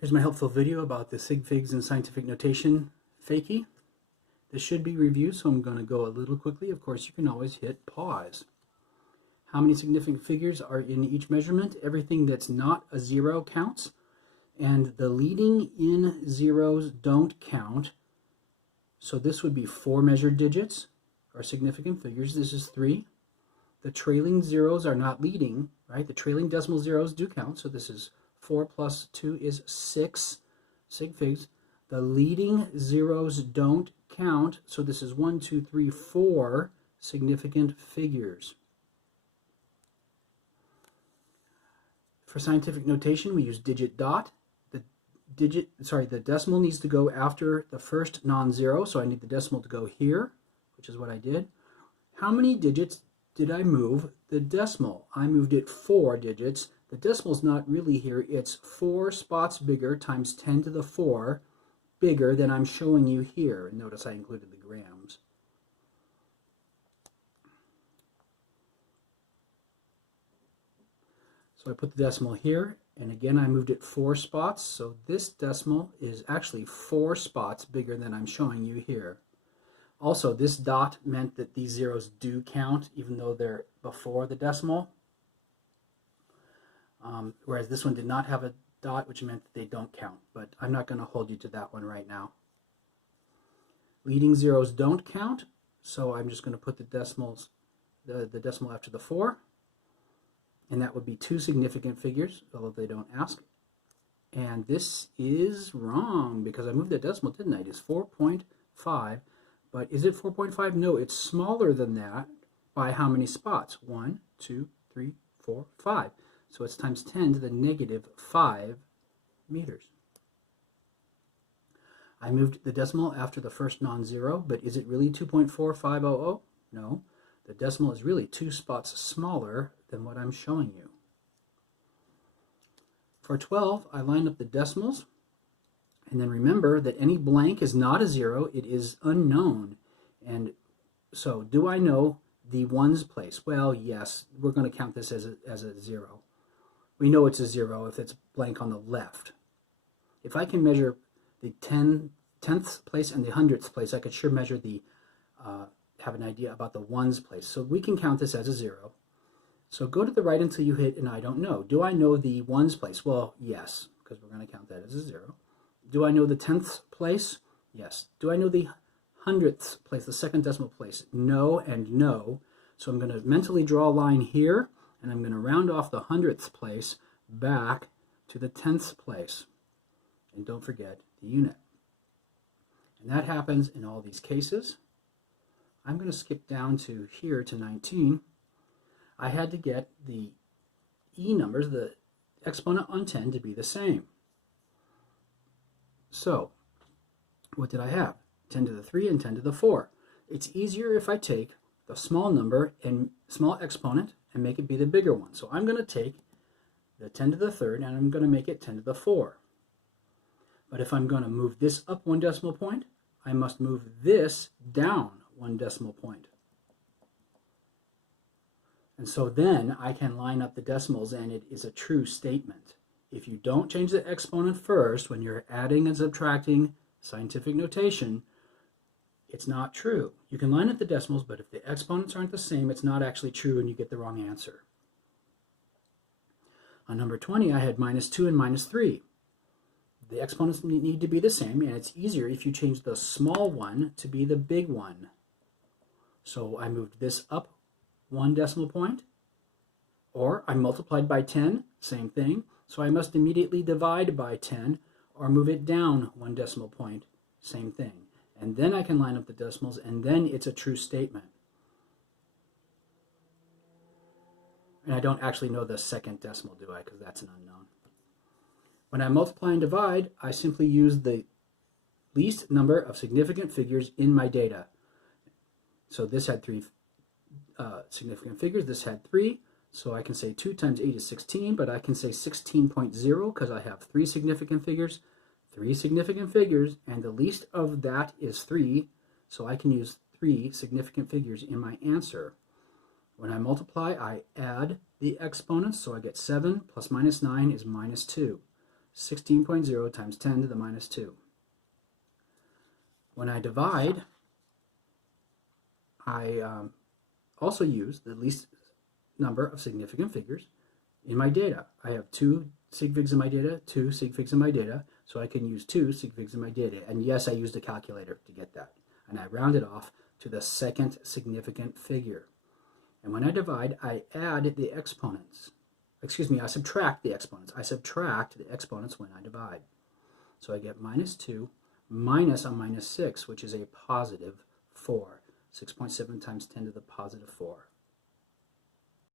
Here's my helpful video about the sig figs and scientific notation fakie. This should be reviewed, so I'm going to go a little quickly. Of course, you can always hit pause. How many significant figures are in each measurement? Everything that's not a zero counts, and the leading in zeros don't count. So this would be 4 measured digits are significant figures. This is 3. The trailing zeros are not leading, right? The trailing decimal zeros do count, so this is 4 plus 2 is 6 sig figs. The leading zeros don't count, so this is 1, 2, 3, 4 significant figures. For scientific notation, we use digit dot. The decimal needs to go after the first non-zero, so I need the decimal to go here, which is what I did. How many digits did I move the decimal? I moved it 4 digits. The decimal's not really here. It's 4 spots bigger times 10 to the 4 bigger than I'm showing you here. And notice I included the grams. So I put the decimal here, and again I moved it 4 spots. So this decimal is actually 4 spots bigger than I'm showing you here. Also, this dot meant that these zeros do count even though they're before the decimal. Whereas this one did not have a dot, which meant that they don't count. But I'm not going to hold you to that one right now. Leading zeros don't count, so I'm just going to put the decimals, the decimal after the 4. And that would be 2 significant figures, although they don't ask. And this is wrong because I moved that decimal, didn't I? It is 4.5. But is it 4.5? No, it's smaller than that by how many spots? 1, 2, 3, 4, 5. So it's times 10 to the negative 5 meters. I moved the decimal after the first non-zero, but is it really 2.4500? No. The decimal is really 2 spots smaller than what I'm showing you. For 12, I line up the decimals. And then remember that any blank is not a 0, it is unknown. And so, do I know the ones place? Well, yes, we're going to count this as a 0. We know it's a 0 if it's blank on the left. If I can measure the 10th place and the 100th place, I could sure measure the, have an idea about the ones place. So we can count this as a 0. So go to the right until you hit, and I don't know. Do I know the ones place? Well, yes, because we're going to count that as a 0. Do I know the 10th place? Yes. Do I know the 100th place, the second decimal place? No and no. So I'm going to mentally draw a line here, and I'm going to round off the 100th place back to the 10th place. And don't forget the unit. And that happens in all these cases. I'm going to skip down to here to 19. I had to get the E numbers, the exponent on 10, to be the same. So, what did I have? 10 to the 3 and 10 to the 4. It's easier if I take the small number and small exponent and make it be the bigger one. So I'm going to take the 10 to the 3rd and I'm going to make it 10 to the 4. But if I'm going to move this up 1 decimal point, I must move this down 1 decimal point. And so then I can line up the decimals and it is a true statement. If you don't change the exponent first when you're adding and subtracting scientific notation, it's not true. You can line up the decimals, but if the exponents aren't the same, it's not actually true and you get the wrong answer. On number 20, I had -2 and -3. The exponents need to be the same, and it's easier if you change the small one to be the big one. So I moved this up 1 decimal point, or I multiplied by 10, same thing. So I must immediately divide by 10 or move it down 1 decimal point, same thing. And then I can line up the decimals, and then it's a true statement. And I don't actually know the second decimal, do I? Because that's an unknown. When I multiply and divide, I simply use the least number of significant figures in my data. So this had 3 significant figures, this had 3. So I can say 2 times 8 is 16, but I can say 16.0 because I have 3 significant figures, and the least of that is 3, so I can use 3 significant figures in my answer. When I multiply, I add the exponents, so I get 7 plus -9 is -2. 16.0 times 10 to the minus 2. When I divide, I also use the least number of significant figures in my data. I have 2 sig figs in my data, 2 sig figs in my data, so I can use 2 sig figs in my data. And yes, I used a calculator to get that. And I rounded off to the second significant figure. And when I divide, I add the exponents. Excuse me, I subtract the exponents. I subtract the exponents when I divide. So I get minus 2 minus a minus 6, which is a positive 4. 6.7 times 10 to the positive 4.